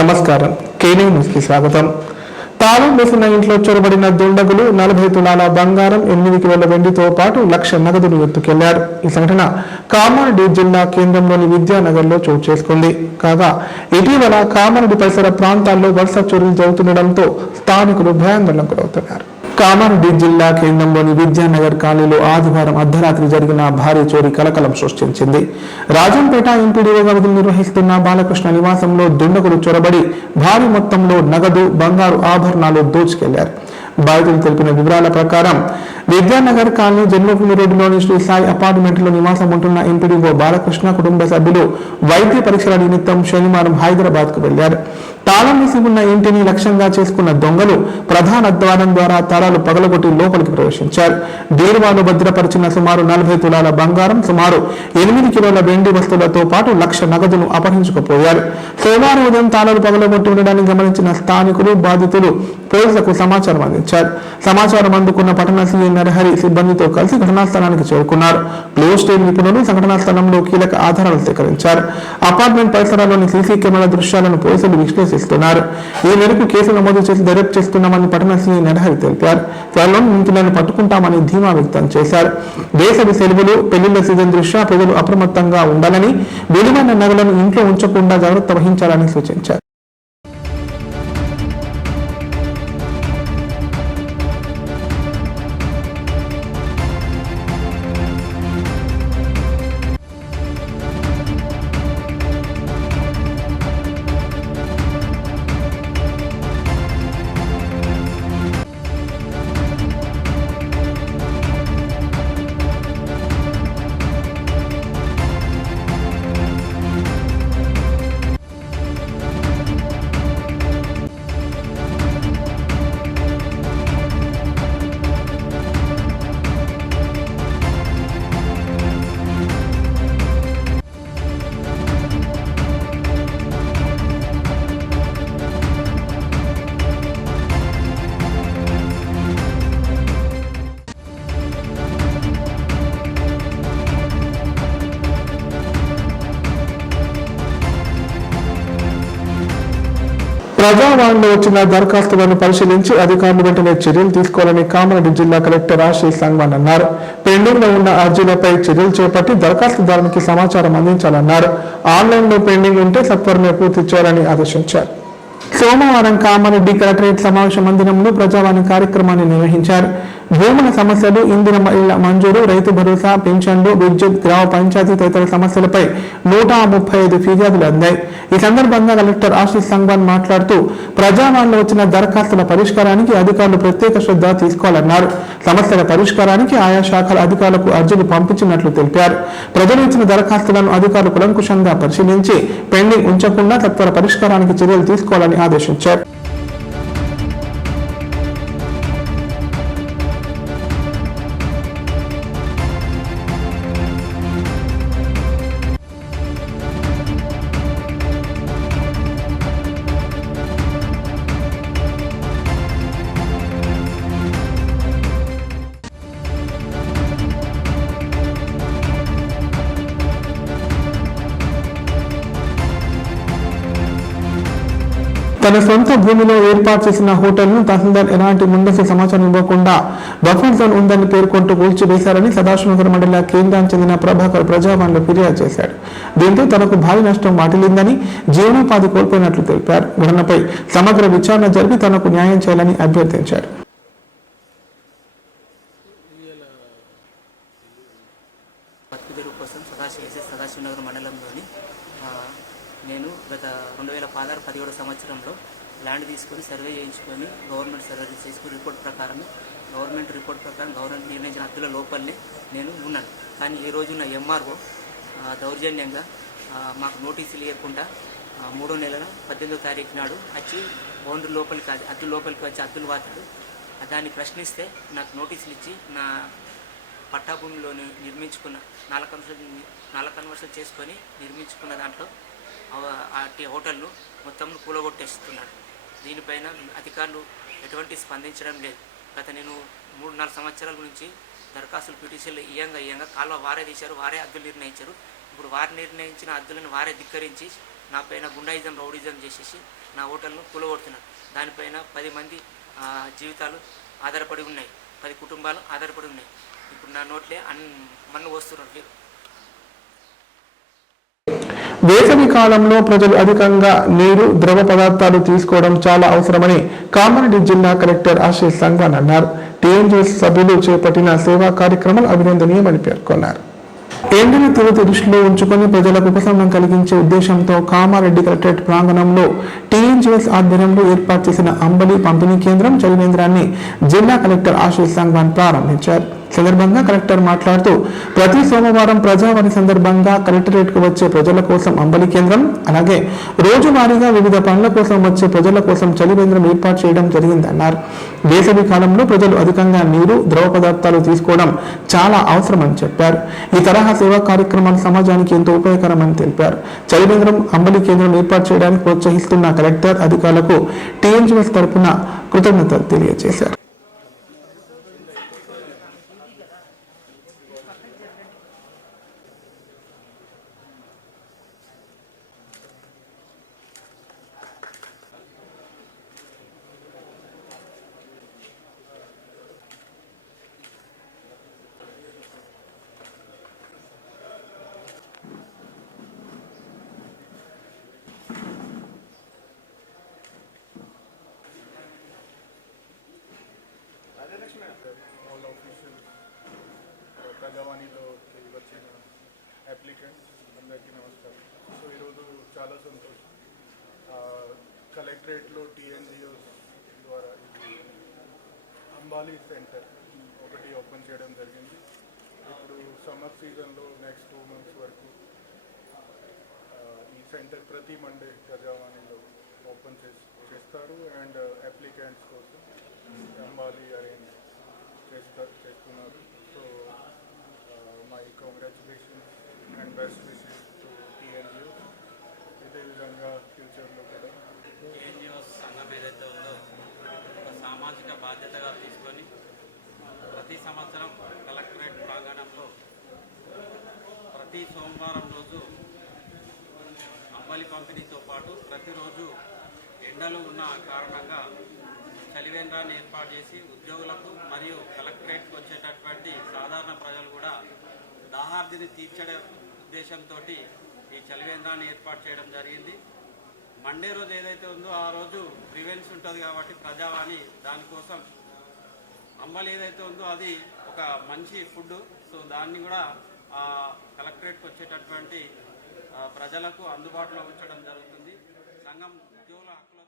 నమస్కారం. కేనీ న్యూస్కి స్వాగతం. తాళం వేసిన ఇంట్లో చొరబడిన దుండగులు 40 తులాల బంగారం, 8 కిలోల వెండితో పాటు 1 లక్ష నగదును ఎత్తుకెళ్లారు. ఈ సంఘటన కామారెడ్డి జిల్లా కేంద్రంలోని విద్యానగర్లో చోటు చేసుకుంది. కాగా ఇటీవల కామారెడ్డి పరిసర ప్రాంతాల్లో వరుస చోరీలు జరుగుతుండటంతో స్థానికులు భయాందోళనకు గురవుతున్నారు. కామారెడ్డి జిల్లా కేంద్రంలోని విద్యానగర్ కాలనీలో ఆదివారం అర్ధరాత్రి జరిగిన భారీ చోరీ కలకలం సృష్టించింది. రాజంపేట ఎంపీడీఓగా విధులు నిర్వహిస్తున్న బాలకృష్ణ నివాసంలో దుండగులు చొరబడి భారీ మొత్తంలో నగదు, బంగారు ఆభరణాలు దోచుకెళ్లారు. బాధితులు తెలిపిన వివరాల ప్రకారం విద్యానగర్ కాలనీ జన్మభూమి రోడ్డులోని శ్రీ సాయి అపార్ట్మెంట్లో నివాసం ఉంటున్న ఎంపీడీఓ బాలకృష్ణ కుటుంబ సభ్యులు వైద్య పరీక్షల నిమిత్తం శనివారం హైదరాబాద్ కు వెళ్లారు. తాళం వేసి ఉన్న ఇంటిని లక్ష్యంగా చేసుకున్న దొంగలు ప్రధాన ద్వారం ద్వారా తాళాలు పగలగొట్టి లోపలికి ప్రవేశించారు. బీరువాలో భద్రపరిచిన సుమారు 40 తులాల బంగారం, సుమారు 8 కిలోల వెండి వస్తువులతో పాటు 1 లక్ష నగదును అపహరించుకుపోయారు. సోమవారం ఉదయం తాళాలు పగలగొట్టి ఉండడాన్ని గమనించిన స్థానికులు, బాధితులు పోలీసులకు సమాచారం అందించారు. సమాచారం అందుకున్న పట్టణ సీఐ నరహరి సిబ్బందితో కలిసి ఘటనా స్థలానికి చేరుకున్నారు. క్లోజ్ టీమ్ నిపుణులు సంఘటనా స్థలంలో కీలక ఆధారాలు సేకరించారు. అపార్ట్మెంట్ పరిసరాల్లోని సీసీ కెమెరా దృశ్యాలను పోలీసులు విశ్లేషిస్తున్నారు. ఈ మేరకు కేసు నమోదు చేసి దర్యాప్తు చేస్తున్నామని పట్టణ సీఐ నరహరి తెలిపారు. త్వరలో నిందితులను పట్టుకుంటామని ధీమా వ్యక్తం చేశారు. వేసవి సెలవులు, పెళ్లిళ్ల సీజన్ దృష్ట్యా ప్రజలు అప్రమత్తంగా ఉండాలని, విలువైన నగలను ఇంట్లో ఉంచకుండా జాగ్రత్త వహించాలని సూచించారు. ప్రజావాణిలో వచ్చిన దరఖాస్తులను పరిశీలించి అధికారులు వెంటనే చర్యలు తీసుకోవాలని కామారెడ్డి జిల్లా కలెక్టర్ ఆశీష్ సంగ్వాన్ అన్నారు. పెండింగ్ లో ఉన్న అర్జీలపై చర్యలు చేపట్టి దరఖాస్తుదారునికి సమాచారం అందించాలన్నారు. ఆన్లైన్ లో పెండింగ్ ఉంటే సత్వరమే పూర్తి చేయాలని ఆదేశించారు. సోమవారం కామారెడ్డి కలెక్టరేట్ సమావేశ మందిరంలో ప్రజావాణి కార్యక్రమాన్ని నిర్వహించారు. భూముల సమస్యలు, ఇందిరమ్మ ఇళ్ల మంజూరు, రైతు భరోసా, పింఛన్లు, విద్యుత్, గ్రామ పంచాయతీ తదితర సమస్యలపై 135 ఫిర్యాదులు అందాయి. ఈ సందర్భంగా కలెక్టర్ ఆశీష్ సంగ్వాన్ మాట్లాడుతూ ప్రజావాణిలో వచ్చిన దరఖాస్తుల పరిష్కారానికి అధికారులు ప్రత్యేక శ్రద్ధ తీసుకోవాలన్నారు. సమస్యల పరిష్కారానికి ఆయా శాఖల అధికారులకు అర్జీలు పంపించినట్లు తెలిపారు. ప్రజలు ఇచ్చిన దరఖాస్తులను అధికారులు కులంకుశంగా పరిశీలించి పెండింగ్ ఉంచకుండా సత్వర పరిష్కారానికి చర్యలు తీసుకోవాలని ఆదేశించారు. తన సొంత భూమిలో ఏర్పాటు చేసిన హోటల్ను తహసీల్దార్ ఎలాంటి ముందస్తు సమాచారం ఇవ్వకుండా బఫర్ జోన్ ఉందని పేర్కొంటూ కూల్చివేశారని సదాశివనగర్ మండల కేంద్రానికి చెందిన ప్రభాకర్ ప్రజావాణిలో ఫిర్యాదు చేశాడు. దీంతో తనకు భారీ నష్టం వాటిల్లిందని, జీవనోపాధి కోల్పోయినట్లు తెలిపారు. ఘటనపై సమగ్ర విచారణ జరిపి తనకు న్యాయం చేయాలని అభ్యర్థించారు. సదాశివనగర్ మండలంలోని నేను గత 2016-17 సంవత్సరంలో ల్యాండ్ తీసుకొని సర్వే చేయించుకొని గవర్నమెంట్ సర్వే చేసుకుని గవర్నమెంట్ రిపోర్ట్ ప్రకారం గవర్నమెంట్ నిర్ణయించిన హద్దుల లోపలనే నేను ఉన్నాను. కానీ ఈ రోజున ఎంఆర్ఓ దౌర్జన్యంగా మాకు నోటీసులు ఇవ్వకుండా 3వ నెల 18వ తారీఖు నాడు వచ్చి బౌండరీ లోపలికి హద్దు లోపలికి వచ్చి హద్దులు వాతాడు. దాన్ని ప్రశ్నిస్తే నాకు నోటీసులు ఇచ్చి నా పట్టాభూమిలోని నిర్మించుకున్న 4 కన్వర్షన్ చేసుకొని నిర్మించుకున్న దాంట్లో ఆ హోటల్ను మొత్తం కూలగొట్టేస్తున్నాడు. దీనిపైన అధికారులు ఎటువంటి స్పందించడం లేదు. గత నేను 3-4 సంవత్సరాల నుంచి దరఖాస్తులు పిటిషన్లు ఇయ్యంగా కాలువ వారే తీశారు, వారే అద్దులు నిర్ణయించారు. ఇప్పుడు వారు నిర్ణయించిన హద్దులను వారే ధిక్కరించి నా పైన గుండాయిజం రౌడిజం చేసేసి నా హోటల్ను కూలగొడుతున్నారు. దానిపైన 10 మంది జీవితాలు ఆధారపడి ఉన్నాయి, 10 కుటుంబాలు ఆధారపడి ఉన్నాయి. ఇప్పుడు నా నోట్లే మన్ను వస్తున్నారు. వేసవి కాలంలో ప్రజలు అధికంగా నీరు, ద్రవ పదార్థాలు తీసుకోవడం చాలా అవసరమని కామారెడ్డి జిల్లా కలెక్టర్ ఆశీష్ సంగ్వాన్ అన్నారు. టీఎన్జీఎస్ సభ్యులు చేపట్టిన సేవా కార్యక్రమాలు అభినందనీయమని పేర్కొన్నారు. ఎండల తీవ్రత దృష్టిలో ఉంచుకొని ప్రజలకు ఉపశమనం కలిగించే ఉద్దేశంతో కామారెడ్డి కలెక్టరేట్ ప్రాంగణంలో టీఎన్జీఎస్ ఆధ్వర్యంలో ఏర్పాటు చేసిన అంబలి పంపిణీ కేంద్రం చలివేంద్రాన్ని జిల్లా కలెక్టర్ ఆశీష్ సంగ్వాన్ ప్రారంభించారు. సందర్భంగా కలెక్టర్ మాట్లాడుతూ ప్రతి సోమవారం ప్రజావాణి సందర్భంగా కలెక్టరేట్ కు వచ్చే ప్రజల కోసం అంబలి కేంద్రం, అలాగే రోజువారీగా వివిధ పనుల కోసం వచ్చే ప్రజల కోసం చలివేంద్రం ఏర్పాటు చేయడం జరిగిందన్నారు. వేసవి కాలంలో ప్రజలు అధికంగా నీరు, ద్రవ పదార్థాలు తీసుకోవడం చాలా అవసరమని చెప్పారు. ఈ తరహా సేవా కార్యక్రమాలు సమాజానికి ఎంతో ఉపయోగకరమని తెలిపారు. చలివేంద్రం, అంబలి కేంద్రం ఏర్పాటు చేయడానికి ప్రోత్సహిస్తున్న కలెక్టర్ అధికారులకు టీఎన్జీఎస్ తరఫున కృతజ్ఞతలు తెలియజేశారు. ప్రజావాణిలో వచ్చిన అప్లికెంట్స్ అందరికీ నమస్కారం. సో ఈరోజు చాలా సంతోషం, కలెక్టరేట్లో టీఎన్జిఓస్ ద్వారా ఇది అంబాలి సెంటర్ ఒకటి ఓపెన్ చేయడం జరిగింది. ఇప్పుడు సమ్మర్ సీజన్లో నెక్స్ట్ 2 months వరకు ఈ సెంటర్ ప్రతి మండే ప్రజావాణిలో ఓపెన్ చేస్తారు అండ్ అప్లికెంట్స్ కోసం అంబాలి అరేంజ్ చేస్తున్నారు. So my congratulations and best wishes to TNGO. ఇదే విధంగా ఫ్యూచర్లో కూడా టీఎన్జిఓస్ సంఘం ఏదైతే ఉందో ఒక సామాజిక బాధ్యతగా తీసుకొని ప్రతి సంవత్సరం కలెక్టరేట్ ప్రాంగణంలో ప్రతి సోమవారం రోజు అంబలి పంపిణీతో పాటు ప్రతిరోజు ఎండలు ఉన్న కారణంగా చలివేంద్రాన్ని ఏర్పాటు చేసి ఉద్యోగులకు మరియు కలెక్టరేట్కి వచ్చేటటువంటి సాధారణ ప్రజలు కూడా దాహార్దిని తీర్చే ఉద్దేశంతో ఈ చలివేంద్రాన్ని ఏర్పాటు చేయడం జరిగింది. మండే రోజు ఏదైతే ఉందో ఆ రోజు ప్రివెన్స్ ఉంటుంది కాబట్టి ప్రజావాణి దానికోసం అంబలి ఏదైతే ఉందో అది ఒక మంచి ఫుడ్, సో దాన్ని కూడా కలెక్టరేట్కి వచ్చేటటువంటి ప్రజలకు అందుబాటులో ఉంచడం జరుగుతుంది. సంఘం ఉద్యోగుల హక్కులతో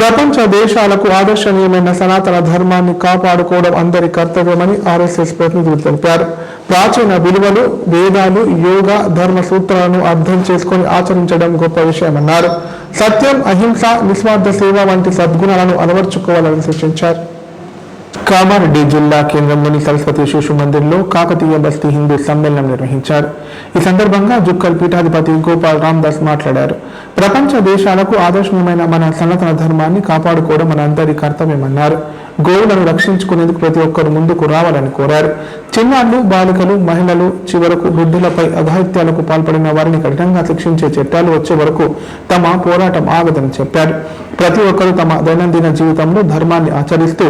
ప్రపంచ దేశాలకు ఆదర్శనీయమైన సనాతన ధర్మాన్ని కాపాడుకోవడం అందరి కర్తవ్యమని ఆర్ఎస్ఎస్ ప్రతినిధులు తెలిపారు. ప్రాచీన విలువలు, వేదాలు, యోగ, ధర్మ సూత్రాలను అర్థం చేసుకుని ఆచరించడం గొప్ప విషయమన్నారు. సత్యం, అహింస, నిస్వార్థ సేవ వంటి సద్గుణాలను అలవర్చుకోవాలని సూచించారు. కామారెడ్డి జిల్లా కేంద్రంలోని సరస్వతి శిశు మందిర్లో కాకతీయ బస్తీ హిందూ సమ్మేళనం నిర్వహించారు. ఈ సందర్భంగా జుక్కల్ పీఠాధిపతి గోపాల్ రామ్దాస్ మాట్లాడారు. ప్రపంచ దేశాలకు ఆదర్శనీయమైన మన సనాతన ధర్మాన్ని కాపాడుకోవడం మన అందరి కర్తవ్యమన్నారు. గోవులను రక్షించుకునేందుకు ప్రతి ఒక్కరు ముందుకు రావాలని కోరారు. చిన్నారులు, బాలికలు, మహిళలు, చివరకు వృద్ధులపై అఘాయిత్యాలకు పాల్పడిన వారిని కఠినంగా శిక్షించే చట్టాలు వచ్చే వరకు తమ పోరాటం ఆగదని చెప్పారు. ప్రతి ఒక్కరూ తమ దైనందిన జీవితంలో ధర్మాన్ని ఆచరిస్తూ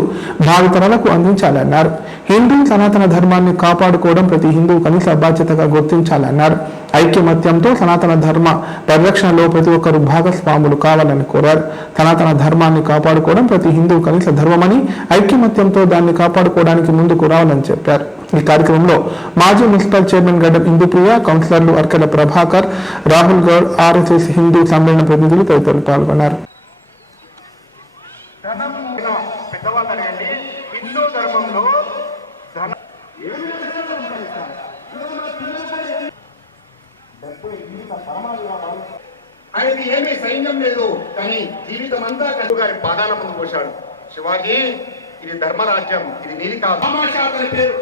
భావితరాలకు అందించాలన్నారు. హిందూ సనాతన ధర్మాన్ని కాపాడుకోవడం ప్రతి హిందూ కనీస బాధ్యతగా గుర్తించాలన్నారు. ఐక్యమత్యంతో సనాతన ధర్మ పరిరక్షణలో ప్రతి ఒక్కరు భాగస్వాములు కావాలని కోరారు. సనాతన ధర్మాన్ని కాపాడుకోవడం ప్రతి హిందూ కనీస ధర్మమని, ఐక్యమత్యంతో దాన్ని కాపాడుకోవడానికి ముందుకు రావాలని చెప్పారు. ఈ కార్యక్రమంలో మాజీ మున్సిపల్ చైర్మన్ గడ్డం ఇందుప్రియ, కౌన్సిలర్లు అర్కెల ప్రభాకర్, రాహుల్ గౌడ్, ఆర్ఎస్ఎస్ హిందూ సమ్మేళన ప్రతినిధులు తదితరులు పాల్గొన్నారు. హిందూ ధర్మంలో ఆయనకి ఏమీ సైన్యం లేదు, కానీ జీవితం అంతా గారి పాదాల ముందు పోశాడు. శివాజీ, ఇది ధర్మరాజ్యం, ఇది నీది కాదు. అతని పేరు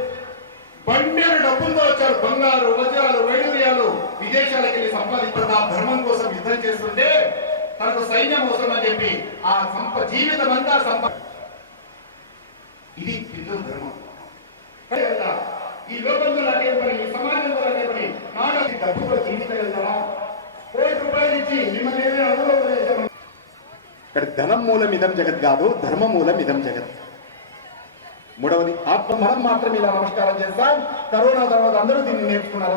బండేరు డబ్బులతో వచ్చాడు. బంగారు, వజ్రాలు, వైడూర్యాలు విదేశాలకు వెళ్ళి సంపాదించిన ధర్మం కోసం యుద్ధం చేస్తుంటే తనకు సైన్యం అవసరం అని చెప్పి ఆ జీవితం అంతా ఇది హిందూ ధర్మం. ఈ లోకంలో నాకే పని, ఈ సమాజంలో నాకే పని, నాన్న డబ్బు ఇక్కడ ధనం మూలం ఇదం జగత్ కాదు, ధర్మ మూలం ఇదం జగత్. మూడవది ఆత్మ. మనం మాత్రం ఇలా నమస్కారం చేస్తాం. కరోనా తర్వాత అందరూ దీన్ని నేర్చుకున్నారు.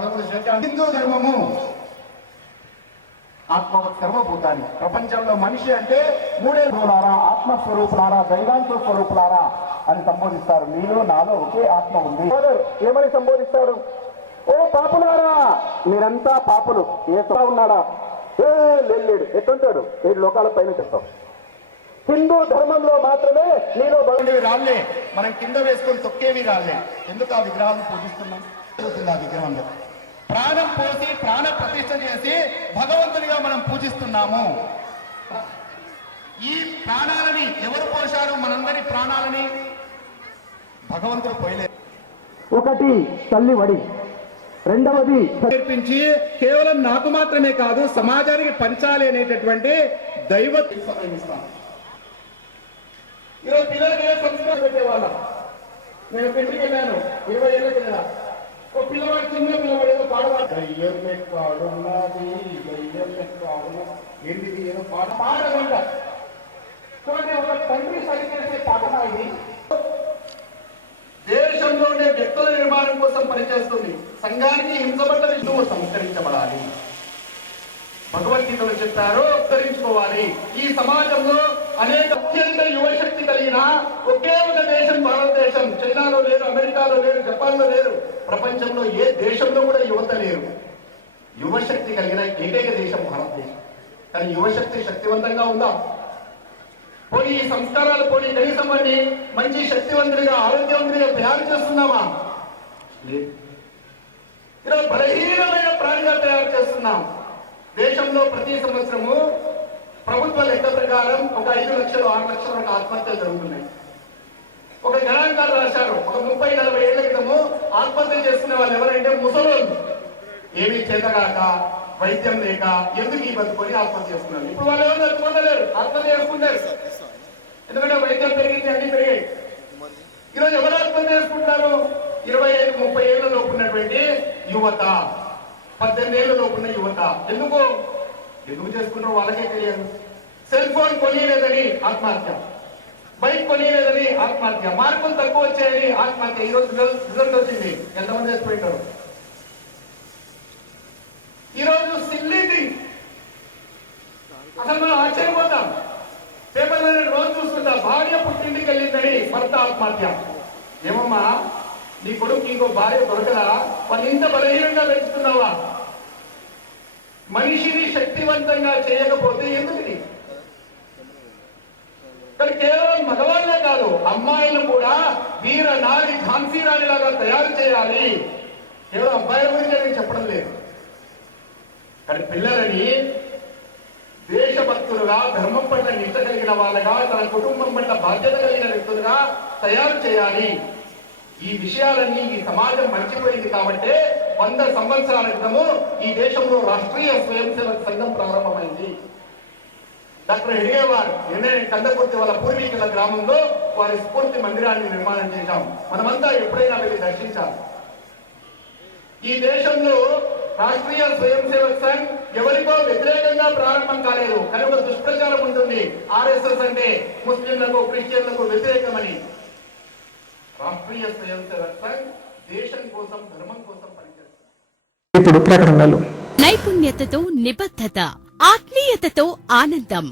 హిందూ ధర్మము ఆత్మ సర్వభూతాన్ని. ప్రపంచంలో మనిషి అంటే మూడే రూలారా, ఆత్మస్వరూపులారా, దైవాంత స్వరూపులారా అని సంబోధిస్తారు. మీలో నాలో ఒకే ఆత్మ ఉంది. ఏమని సంబోధిస్తాడు? ఓ పాపులారా, మీరంతా పాపులు. ఏసా ఉన్నాడా? లేడు. ఎట్టుంటాడు? 7 లోకాల పైన చెప్తాం. హిందూ ధర్మంలో మాత్రమే నీలో బాగుండేవి రాళ్ళే మనం కింద వేసుకొని తొక్కేవి రాళ్ళే. ఎందుకు ఆ విగ్రహాలను పూజిస్తున్నాం? ఆ విగ్రహంలో ప్రాణం పోసి ప్రాణ ప్రతిష్ఠ చేసి భగవంతునిగా మనం పూజిస్తున్నాము. ఈ ప్రాణాలని ఎవరు పోశారు? మనందరి ప్రాణాలని భగవంతుడు పోయలేదు. ఒకటి తల్లి వడి, రెండవది నేర్పించి కేవలం నాకు మాత్రమే కాదు సమాజానికి పంచాలి అనేటటువంటి దైవ. ఈరోజు పిల్లలకి ఏ సంస్కారం పెట్టేవాళ్ళం. నేను పెళ్లికి వెళ్ళాను 20 ఏళ్ళ కింద. ఓ పిల్లవాడు, చిన్న పిల్లవాడు ఏదో పాడవాడు, దయ్యం ఎక్కాడున్నది, దయ్యం ఎక్కాడు, ఏంటిది ఏదో పాడమంట. చూడండి, ఒక తండ్రి సరి చేసే పాఠన ఇది. దేశంలోనే వ్యక్తుల నిర్మాణం కోసం పనిచేస్తుంది. సంఘానికి హింసపడ్డ విషయం సంస్కరించబడాలి. భగవద్గీతలో చెప్పారు, ఉద్ధరించుకోవాలి. ఈ సమాజంలో అనేక అత్యంత యువశక్తి కలిగిన ఒకే ఒక దేశం భారతదేశం. చైనాలో లేరు, అమెరికాలో లేరు, జపాన్లో లేరు, ప్రపంచంలో ఏ దేశంలో కూడా యువత లేరు. యువశక్తి కలిగిన ఏకైక దేశం భారతదేశం. కానీ యువశక్తి శక్తివంతంగా ఉందా? పోనీ ఈ సంస్కారాలు పోనీ కనీసం వాడిని మంచి శక్తివంతుడిగా, ఆరోగ్యవంతుడిగా తయారు చేస్తున్నామా? లేదు. ఈరోజు బలహీనమైన ప్రాణిగా తయారు చేస్తున్నాం. దేశంలో ప్రతి సంవత్సరము ప్రభుత్వ లెక్క ప్రకారం ఒక 5 లక్షలు 6 లక్షల వరకు ఆత్మహత్యలు జరుగుతున్నాయి. ఒక గణాంకాలు రాశారు, ఒక 30-40 ఏళ్ల క్రితము ఆత్మహత్య చేసుకునే వాళ్ళు ఎవరంటే ముసలోళ్ళు. ఏమీ చేతగాక, వైద్యం లేక, ఎందుకు ఈ బతుకొని ఆత్మహత్య చేసుకున్నారు. ఇప్పుడు వాళ్ళు ఎవరు చదువుకోలేరు, ఆత్మహత్య చేసుకుంటారు. ఎందుకంటే వైద్యం పెరిగింది, అన్ని పెరిగాయి. ఈరోజు ఎవరు ఆత్మహత్య చేసుకుంటారు? 25-30 ఏళ్ల లోపు ఉన్నటువంటి యువత, 18 ఏళ్ల లోపు ఉన్న యువత. ఎందుకు చేసుకుంటారో వాళ్ళకే తెలియదు. సెల్ ఫోన్ కొనిలేదని ఆత్మహత్య, బైక్ కొనిలేదని ఆత్మహత్య, మార్కులు తక్కువ వచ్చాయని ఆత్మహత్య. ఈ రోజు రిజల్ట్ వచ్చింది, ఎంతమంది చచ్చిపోయింటారు? ఈ రోజు సిల్లీది అసలు మనం ఆశ్చర్యపోతాం. పేపర్లో రోజు చూస్తుంటా, భార్య పుట్టింటికి వెళ్ళిందని భర్త ఆత్మహత్య. ఏమమ్మా, నీ కొడుకు ఇంకో భార్య దొరకదా? వాళ్ళు ఇంత బలహీనంగా పెంచుతున్నావా? మనిషిని శక్తివంతంగా చేయకపోతే ఎందుకు? కానీ కేవలం మగవాళ్ళే కాదు, అమ్మాయిలు కూడా వీర నారి ఝాన్సీ రాణి లాగా తయారు చేయాలి. కేవలం అబ్బాయిల గురించి నేను చెప్పడం లేదు. కానీ పిల్లలని దేశభక్తులుగా, ధర్మం పట్ల నిష్ట కలిగిన వాళ్ళగా, తన కుటుంబం పట్ల బాధ్యత కలిగిన వ్యక్తులుగా తయారు చేయాలి. ఈ విషయాలన్నీ ఈ సమాజం మర్చిపోయింది కాబట్టి 100 సంవత్సరాల క్రితము ఈ దేశంలో రాష్ట్రీయ స్వయం సేవక సంఘం ప్రారంభమైంది. డాక్టర్ హెడిగేవార్ కందకుర్తి వాళ్ళ పూర్వీకుల గ్రామంలో వారి స్ఫూర్తి మందిరాన్ని నిర్మాణం చేశాం. మనమంతా ఎప్పుడైనా వెళ్ళి దర్శించాలి. ఈ దేశంలో రాష్ట్రీయ స్వయం సేవక సంఘ్ ఎవరికో వ్యతిరేకంగా ప్రారంభం కాలేదు. కానీ ఒక దుష్ప్రచారం ఉంటుంది, ఆర్ఎస్ఎస్ అంటే ముస్లింలకు, క్రిస్టియన్లకు వ్యతిరేకమని. రాష్ట్రీయ స్వయం సేవక సంఘ్ దేశం కోసం, ధర్మం కోసం పనిచేస్తుంది. ఇప్పుడు ప్రకటనలు. నైపుణ్యతతో నిబద్ధత, ఆత్మీయతతో ఆనందం,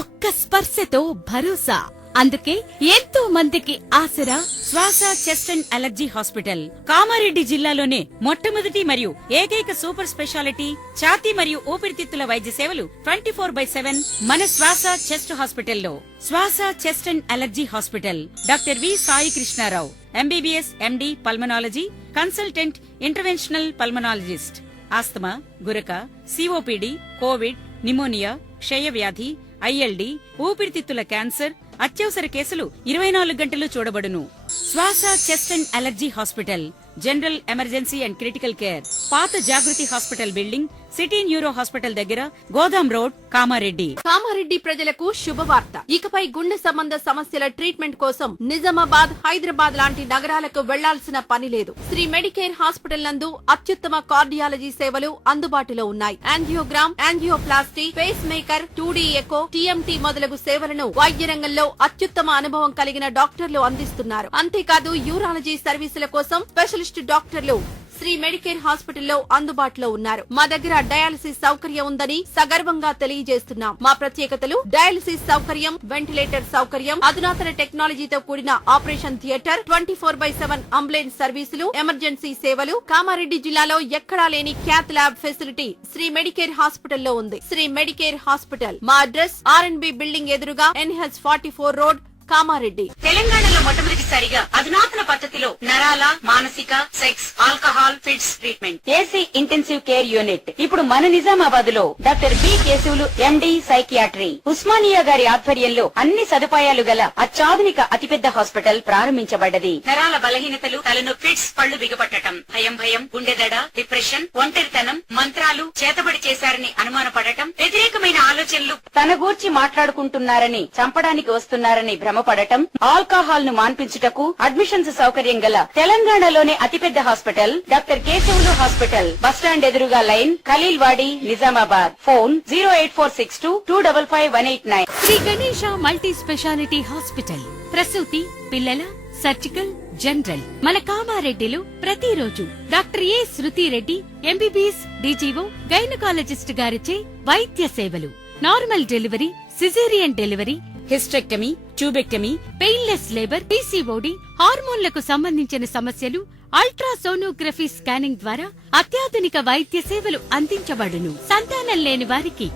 ఒక్క స్పర్శతో భరోసా. అందుకే ఎంతో మందికి ఆసరా శ్వాస chest and allergy hospital. Kamareddy జిల్లాలోనే మొట్టమొదటి మరియు ఏకైక సూపర్ స్పెషాలిటీ ఛాతీ మరియు ఊపిరితిత్తుల వైద్య సేవలు 24/7 మన శ్వాస చెస్ట్ హాస్పిటల్లో. శ్వాస chest and allergy hospital. Doctor V Sai Krishna Rao, MBBS, MD, pulmonology, consultant, interventional pulmonologist. Asthma, గురక, సిఓపిడి, కోవిడ్, నిమోనియా, క్షయవ్యాధి, ఐఎల్డి, ఊపిరితిత్తుల క్యాన్సర్, అత్యవసర కేసులు 24 గంటలు చూడబడును. శ్వాస chest and allergy hospital. General emergency and critical care. పాత Jagruti hospital building, city neuro hospital దగ్గర, గోదాం రోడ్, కామారెడ్డి. కామారెడ్డి ప్రజలకు శుభవార్త. ఇకపై గుండె సంబంధ సమస్యల ట్రీట్మెంట్ కోసం నిజామాబాద్, హైదరాబాద్ లాంటి నగరాలకు వెళ్లాల్సిన పని లేదు. శ్రీ మెడికేర్ హాస్పిటల్ నందు అత్యుత్తమ కార్డియాలజీ సేవలు అందుబాటులో ఉన్నాయి. Angiogram, angioplasty, pacemaker, 2D echo, TMT మొదలగు సేవలను వైద్య రంగంలో అత్యుత్తమ అనుభవం కలిగిన డాక్టర్లు అందిస్తున్నారు. అంతేకాదు యూరాలజీ సర్వీసుల కోసం స్పెషలిస్ట్ డాక్టర్లు శ్రీ మెడికేర్ హాస్పిటల్లో అందుబాటులో ఉన్నారు. మా దగ్గర డయాలసిస్ సౌకర్యం ఉందని సగర్వంగా తెలియజేస్తున్నాం. మా ప్రత్యేకతలు: డయాలసిస్ సౌకర్యం, వెంటిలేటర్ సౌకర్యం, అధునాతన టెక్నాలజీతో కూడిన ఆపరేషన్ థియేటర్, 24/7 అంబులెన్స్ సర్వీసులు, ఎమర్జెన్సీ సేవలు. కామారెడ్డి జిల్లాలో ఎక్కడా లేని cath lab facility Sri Medicare హాస్పిటల్లో ఉంది. శ్రీ మెడికేర్ హాస్పిటల్ మా అడ్రస్ RNB బిల్డింగ్ ఎదురుగా NH44 రోడ్, కామారెడ్డి. తెలంగాణలో మొట్టమొదటిసారిగా అధునాతన పద్ధతిలో నరాల, మానసిక, sex, alcohol, fits treatment, AC intensive care unit ఇప్పుడు మన నిజామాబాద్ లో doctor B Keshavulu MD psychiatry, Osmania గారి ఆధ్వర్యంలో అన్ని సదుపాయాలు గల అత్యాధునిక అతిపెద్ద హాస్పిటల్ ప్రారంభించబడ్డది. నరాల బలహీనతలు, తలనొప్పి, ఫిట్స్, పళ్లు బిగపట్టడం, భయం, గుండెదడ, డిప్రెషన్, ఒంటరితనం, మంత్రాలు చేతబడి చేశారని అనుమానపడటం, వ్యతిరేకమైన ఆలోచనలు, తన గూర్చి మాట్లాడుకుంటున్నారని, చంపడానికి వస్తున్నారని భ్రమపడటం, ఆల్కహాల్ ను మాన్పించుటకు అడ్మిషన్స్ సౌకర్యం గల తెలంగాణలోనే అతిపెద్ద hospital doctor Keshavulu hospital, bus stand ఎదురుగా line, Khaleel Wadi, Nizamabad. Phone 08462255189. Shri Ganesha multi speciality hospital, ప్రసూతి, పిల్లల, సర్జికల్, జనరల్. మన కామారెడ్డిలో ప్రతిరోజు doctor A Shruti Reddy MBBS DGO gynaecologist గారిచే వైద్య సేవలు. Normal delivery, caesarean delivery, hysterectomy, tubectomy, painless labour, PCOD, హార్మోన్లకు సంబంధించిన సమస్యలు, అల్ట్రాసోనోగ్రఫీ స్కానింగ్ ద్వారా అత్యాధునిక వైద్య సేవలు అందించబడును. సంతానం లేని వారికి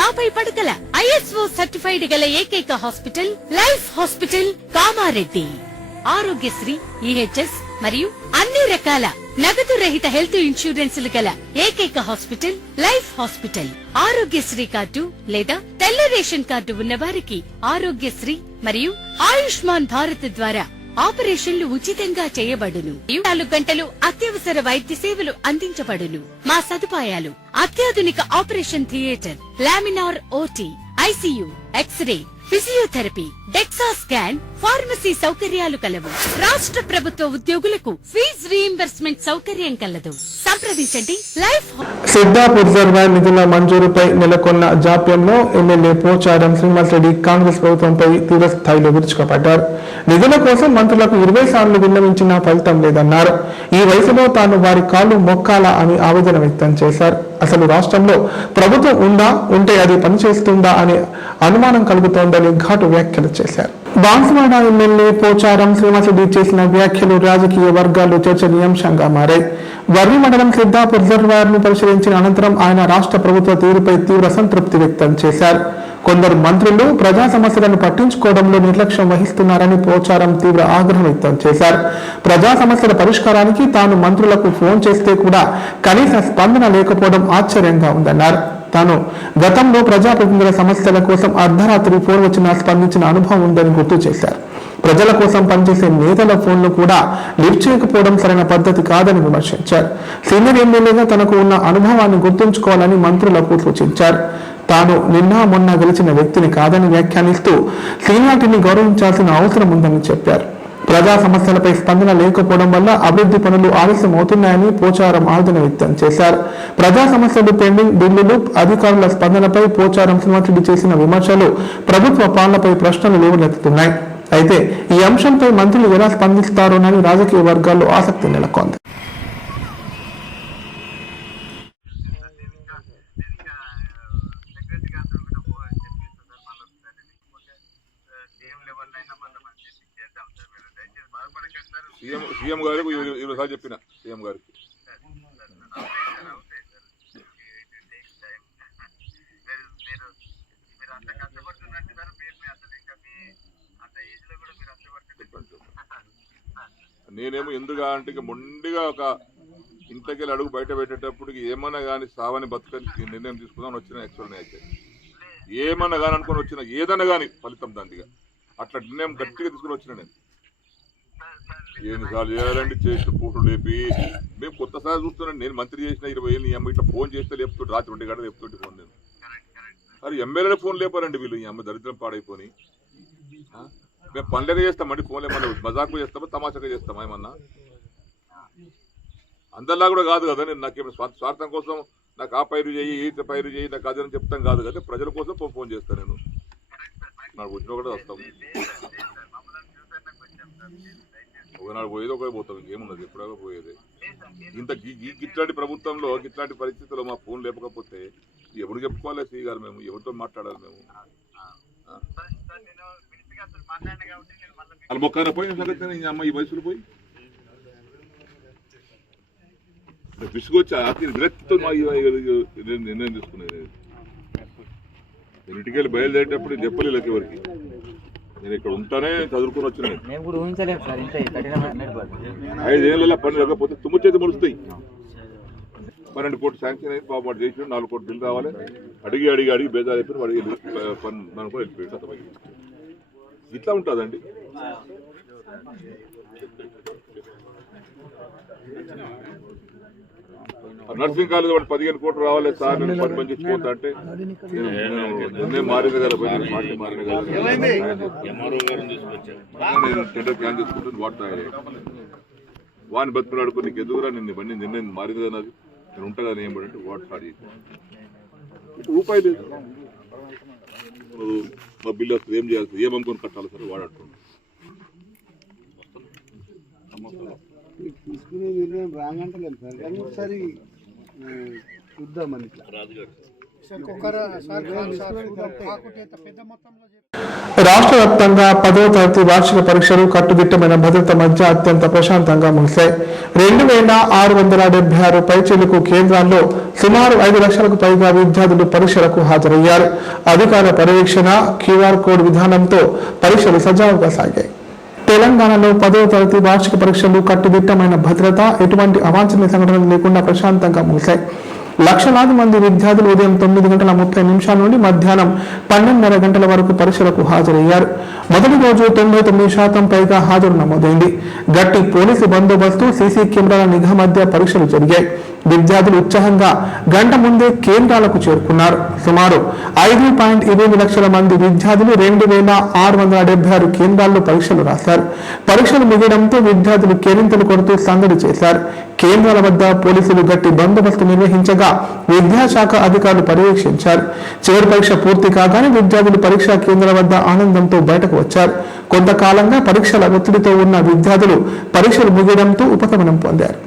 50 పడకల ISO సర్టిఫైడ్ గల ఏకైక hospital life hospital Kamareddy. Aarogyasri, EHS మరియు అన్ని రకాల నగదు రహిత హెల్త్ ఇన్సూరెన్సులు గల ఏకైక hospital life hospital. Aarogyasri card లేదా తెల్ల రేషన్ కార్డు ఉన్నవారికి ఆరోగ్యశ్రీ మరియు ఆయుష్మాన్ భారత్ ద్వారా ఆపరేషన్లు ఉచితంగా చేయబడును. 24 గంటలు అత్యవసర వైద్య సేవలు అందించబడును. మా సదుపాయాలు: అత్యాధునిక operation theatre, laminar OT, ICU, x-ray, physiotherapy, dexa scan, pharmacy సౌకర్యాలు కలవు. రాష్ట్ర ప్రభుత్వ ఉద్యోగులకు ఫీజు రీయింబర్స్మెంట్ సౌకర్యం కలదు. సంప్రదించండి. లైఫ్ సిద్ధాపూర్ రిజర్వాయర్ నిధుల మంజూరుపై నెలకొన్న జాప్యంలో ఎమ్మెల్యే పోచారం శ్రీనివాస్ రెడ్డి కాంగ్రెస్ ప్రభుత్వంపై తీవ్ర స్థాయిలో విరుచుకుపడ్డారు. నిధుల కోసం మంత్రులకు 20 సార్లు విన్నవించినా ఫలితం లేదన్నారు. ఈ వయసులో తాను వారి కాళ్లు మొక్కాలా అని ఆవేదన వ్యక్తం చేశారు. అసలు రాష్ట్రంలో ప్రభుత్వం ఉందా, ఉంటే అది పనిచేస్తుందా అనే అనుమానం కలుగుతోందని ఘాటు వ్యాఖ్యలు చేశారు. బాన్సువాడ ఎమ్మెల్యే పోచారం శ్రీనివాసరెడ్డి చేసిన వ్యాఖ్యలు రాజకీయ వర్గాల్లో చర్చనీయాంశంగా మారాయి. వర్రి మండలం సిద్ధాపూర్ రిజర్వాయర్ ను పరిశీలించిన అనంతరం ఆయన రాష్ట్ర ప్రభుత్వ తీరుపై తీవ్ర అసంతృప్తి వ్యక్తం చేశారు. కొందరు మంత్రులు ప్రజా సమస్యలను పట్టించుకోవడంలో నిర్లక్ష్యం వహిస్తున్నారని పోచారం తీవ్ర ఆగ్రహం వ్యక్తం చేశారు. ప్రజా సమస్యల పరిష్కారానికి తాను మంత్రులకు ఫోన్ చేస్తే కూడా కనీస స్పందన లేకపోవడం ఆశ్చర్యంగా ఉందన్నారు. తాను గతంలో ప్రజాప్రతినిధుల సమస్యల కోసం అర్ధరాత్రి ఫోన్ వచ్చినా స్పందించిన అనుభవం ఉందని గుర్తు చేశారు. ప్రజల కోసం పనిచేసే నేతల ఫోన్లు కూడా లిఫ్ట్ చేయకపోవడం సరైన పద్ధతి కాదని విమర్శించారు. సీనియర్ ఎమ్మెల్యేగా తనకు ఉన్న అనుభవాన్ని గుర్తుంచుకోవాలని మంత్రులకు సూచించారు. తాను నిన్న మొన్న గెలిచిన వ్యక్తిని కాదని వ్యాఖ్యానిస్తూ సీనియారిటీని గౌరవించాల్సిన అవసరం ఉందని చెప్పారు. ప్రజా సమస్యలపై స్పందన లేకపోవడం వల్ల అభివృద్ధి పనులు ఆలస్యం అవుతున్నాయని పోచారం ఆవేదన వ్యక్తం చేశారు. ప్రజా సమస్యలు పెండింగ్ బిల్లులు, అధికారుల స్పందనపై పోచారం శ్రీనివాసరెడ్డి చేసిన విమర్శలు ప్రభుత్వ పాలనపై ప్రశ్నలు లేవనెత్తుతున్నాయి. అయితే ఈ అంశంపై మంత్రులు ఎలా స్పందిస్తారోనని రాజకీయ వర్గాల్లో ఆసక్తి నెలకొంది. సీఎం గారికి 20 సార్లు చెప్పిన సీఎం గారికి నేనేమో ఎందుగా అంటే మొండిగా ఒక ఇంతకెళ్ళి అడుగు బయట పెట్టేటప్పటికి ఏమన్నా కానీ సావని బతుకని నిర్ణయం తీసుకుందామని వచ్చిన యాక్చువల్ అయితే ఏమన్నా కానీ అనుకుని వచ్చిన ఏదన్నా కానీ ఫలితం దానిగా అట్లా నిర్ణయం గట్టిగా తీసుకుని వచ్చిన నేను ఎన్నిసార్లు చేయాలండి చేసిన ఫోటోలు లేపి మేము కొత్తసారి చూస్తున్నాండి. నేను మంత్రి చేసిన 20 ఏళ్ళు ఈ అమ్మ ఇట్లా ఫోన్ చేస్తే లేపుతుంటే రాత్రి 2 గంటలు లేపుతుంటే ఫోన్ నేను మరి ఎమ్మెల్యేల ఫోన్ లేపారండి వీళ్ళు. ఈ అమ్మ దరిద్రం పాడైపోయి మేము పనులేక చేస్తామండి. ఫోన్ ఏమన్నా మజాకు చేస్తామా తమాషాగా చేస్తామా ఏమన్నా? అందరిలా కూడా కాదు కదా. నేను నాకేమైనా స్వార్థం కోసం నాకు ఆ పైరు చేయి ఈ పైరు చేయి నాకు అదని చెప్తాం కాదు కదా. ప్రజల కోసం ఫోన్ చేస్తాను నేను. నాకు వచ్చినా కూడా వస్తాం. ఒకనాడు పోయేది ఒకటి పోతాం. ఇంకేమున్నది ఎప్పుడో పోయేది. ఇంత ఇట్లాంటి ప్రభుత్వంలో ఇట్లాంటి పరిస్థితుల్లో మా ఫోన్ లేకపోతే ఎవరు చెప్పుకోవాలి? శ్రీ గారు మేము ఎవరితో మాట్లాడాలి? మేము వాళ్ళు మొక్కన పోయిన సంగతి అమ్మ ఈ వయసులో పోయి విసుగొచ్చి విరక్తితో నిర్ణయం తీసుకునేది. నేను ఇంటికి వెళ్ళి బయలుదేరేటప్పుడు చెప్పలేదు ఎవరికి. నేను ఇక్కడ ఉంటానే చదువుకుని వచ్చిన 5 ఏళ్ళ పని లేకపోతే తుమ్ము చేతి ములుస్తాయి. 12 కోట్లు శాంక్షన్ అయింది. పాపం వాడు చేసి 4 కోట్లు బిల్లు రావాలి. అడిగి బేజారు అయిపోయి వాడికి పని మనం కూడా వెళ్ళిపోయి ఇట్లా ఉంటుందండి. నర్సింగ్ కాలేజ్ వాడు 15 కోట్లు రావాలి సార్ నేను పని పనిచేసిపోతా అంటే నిన్నే మారింది కదా. మారింది కదా నేను టెండర్ ప్లాన్ చేసుకుంటుంది. వాడిని బతుకున్నాడు నీకు ఎదుగురా నిన్ను ఇవన్నీ నిన్న మారింది కదా. అది నేను ఉంటా కదా ఏం పడంటే వాడు స్టార్ట్ చేసి రూపాయి లేదు. మా బిల్లు వస్తుంది ఏం చేయాల్సి ఏమనుకొని కట్టాలి సార్ వాడు అంటున్నాడు. తీసుకునే నిర్ణయం రాగంటలేదు సార్. కానీ ఒకసారి చూద్దామని రాష్ట్ర వ్యాప్తంగా 10వ తరగతి వార్షిక పరీక్షలు కట్టుదిట్టమైన భద్రత మధ్య అత్యంత ప్రశాంతంగా ముగిశాయి. 2676 పైచిలుకు కేంద్రాల్లో సుమారు 5 లక్షలకు పైగా విద్యార్థులు పరీక్షలకు హాజరయ్యారు. అధికార పర్యవేక్షణ QR కోడ్ విధానంతో పరీక్షలు సజావుగా సాగాయి. తెలంగాణలో 10వ తరగతి వార్షిక పరీక్షలు కట్టుదిట్టమైన భద్రత, ఎటువంటి అవాంఛనీయ సంఘటనలు లేకుండా ప్రశాంతంగా ముగిశాయి. లక్షలాది మంది విద్యార్థులు ఉదయం 9:30 నుండి మధ్యాహ్నం 12:30 గంటల వరకు పరీక్షలకు హాజరయ్యారు. మొదటి రోజు 99% పైగా హాజరు నమోదైంది. గట్టి పోలీసు బందోబస్తు, సీసీ కెమెరాల నిఘా మధ్య పరీక్షలు జరిగాయి. విద్యార్థులు ఉత్సాహంగా గంట ముందే కేంద్రాలకు చేరుకున్నారు. సుమారు 5.8 లక్షల మంది విద్యార్థులు 2676 కేంద్రాల్లో పరీక్షలు రాశారు. పరీక్షలు ముగియడంతో విద్యార్థులు కేరింతలు కొడుతూ సందడి చేశారు. కేంద్రాల వద్ద పోలీసులు గట్టి బందోబస్తు నిర్వహించగా విద్యాశాఖ అధికారులు పర్యవేక్షించారు. చివరి పరీక్ష పూర్తి కాగానే విద్యార్థులు పరీక్షా కేంద్రాల వద్ద ఆనందంతో బయటకు వచ్చారు. కొంతకాలంగా పరీక్షల ఒత్తిడితో ఉన్న విద్యార్థులు పరీక్షలు ముగియడంతో ఉపశమనం పొందారు.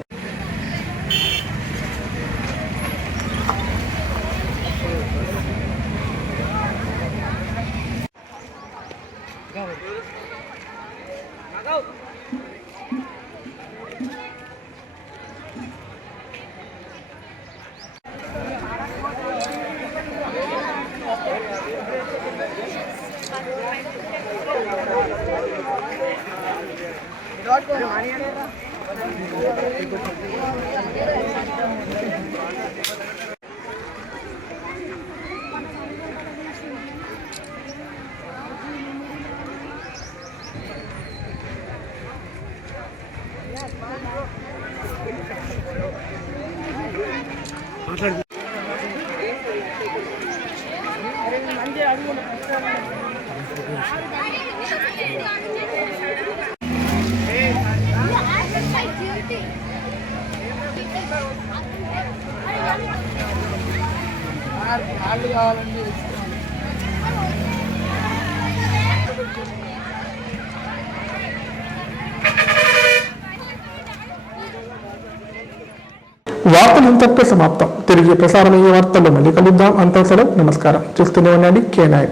వార్తలు ఇంతటితో సమాప్తం. తిరిగి ప్రసారమయ్యే వార్తల్లో మళ్ళీ కలుద్దాం. అంతా సెలవు. నమస్కారం. చూస్తూనే ఉండండి K9.